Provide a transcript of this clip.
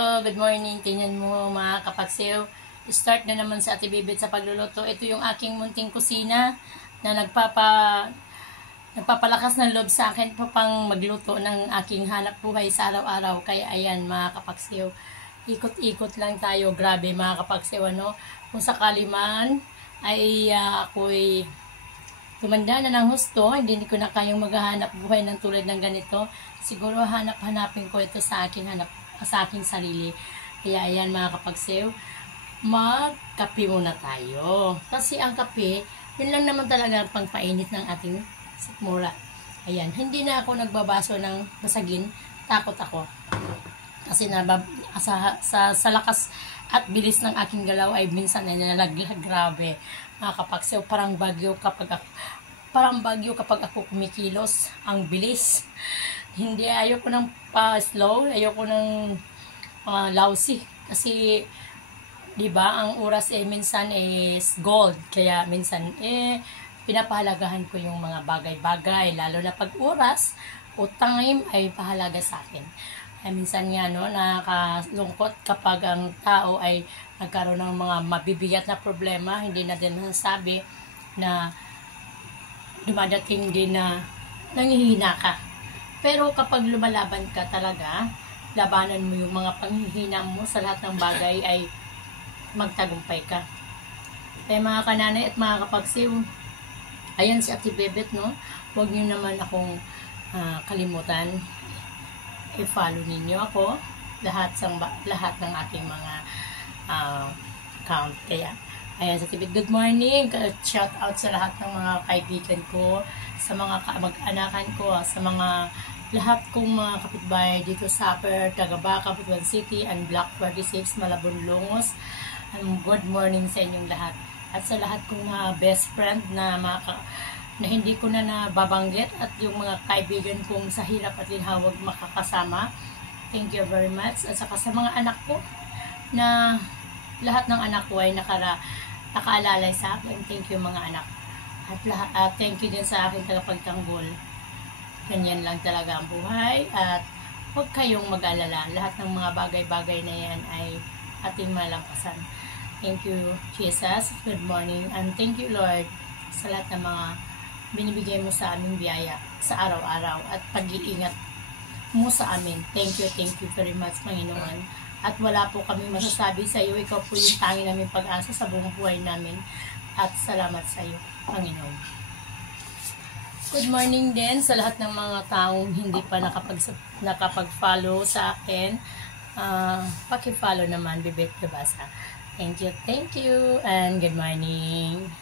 Good morning, tingnan mo mga kapagsew. Start na naman sa Ate Bibit sa pagluluto. Ito yung aking munting kusina na nagpapalakas ng loob sa akin pang magluto ng aking hanap buhay sa araw-araw. Kaya ayan mga kapagsew, ikot-ikot lang tayo. Grabe mga kapagsew, ano? Kung sakali man ay ako'y tumanda na ng husto, hindi ko na kayang maghahanap buhay ng tulad ng ganito. Siguro hanapin ko ito sa aking sarili. Kaya ayan mga kapagsew, magkape muna tayo. Kasi ang kape, yun lang naman talaga ang pangpainit ng ating sikmura. Ayan, hindi na ako nagbabaso ng basagin, takot ako. Kasi sa lakas at bilis ng aking galaw ay minsan ay nalaglag. Grabe mga kapagsew, parang bagyo kapag ako kumikilos. Ang bilis. Hindi, ayoko ng pa-slow, ayoko ng lousy. Kasi, di ba, ang oras minsan is gold. Kaya minsan, pinapahalagahan ko yung mga bagay-bagay. Lalo na pag oras o time ay pahalaga sa akin. Minsan nga, no, nakakalungkot kapag ang tao ay nagkaroon ng mga mabibigat na problema. Hindi na din nasasabi na dumadating din na nanghihina ka. Pero kapag lumalaban ka talaga, labanan mo yung mga panghihina mo sa lahat ng bagay, ay magtagumpay ka. Kaya mga kananay at mga kapagsew, ayan si Ate Bebet, no? Huwag niyo naman akong kalimutan. I-follow ninyo ako lahat ng aking mga account. Kaya ayan sa Tibet, good morning. Shout out sa lahat ng mga kaibigan ko, sa mga kamag-anakan ko, sa mga lahat kong mga kapitbahay dito sa Upper Tagabaka, Butuan City, and Block 46, Malabon, Lungos. Good morning sa inyong lahat. At sa lahat kong best friend na hindi ko na nababanggit, at yung mga kaibigan kong sa hirap at ginhawag makakasama. Thank you very much. At saka sa mga anak ko, na lahat ng anak ko ay nakaalalay sa akin. Thank you mga anak. At thank you din sa aking tagapagtanggol. Ganyan lang talaga ang buhay. At huwag kayong mag-alala. Lahat ng mga bagay-bagay na yan ay ating malampasan. Thank you, Jesus. Good morning. And thank you, Lord, sa lahat ng mga binibigay mo sa aming biyaya sa araw-araw at pag-iingat mo sa amin. Thank you very much, Panginoon. At wala po kami masasabi sa iyo. Ikaw po yung tangi namin pag-asa sa buong buhay namin. At salamat sa iyo, Panginoon. Good morning din sa lahat ng mga taong hindi pa nakapag-follow sa akin. Paki-follow naman, Bibit Gabasa. Thank you, and good morning.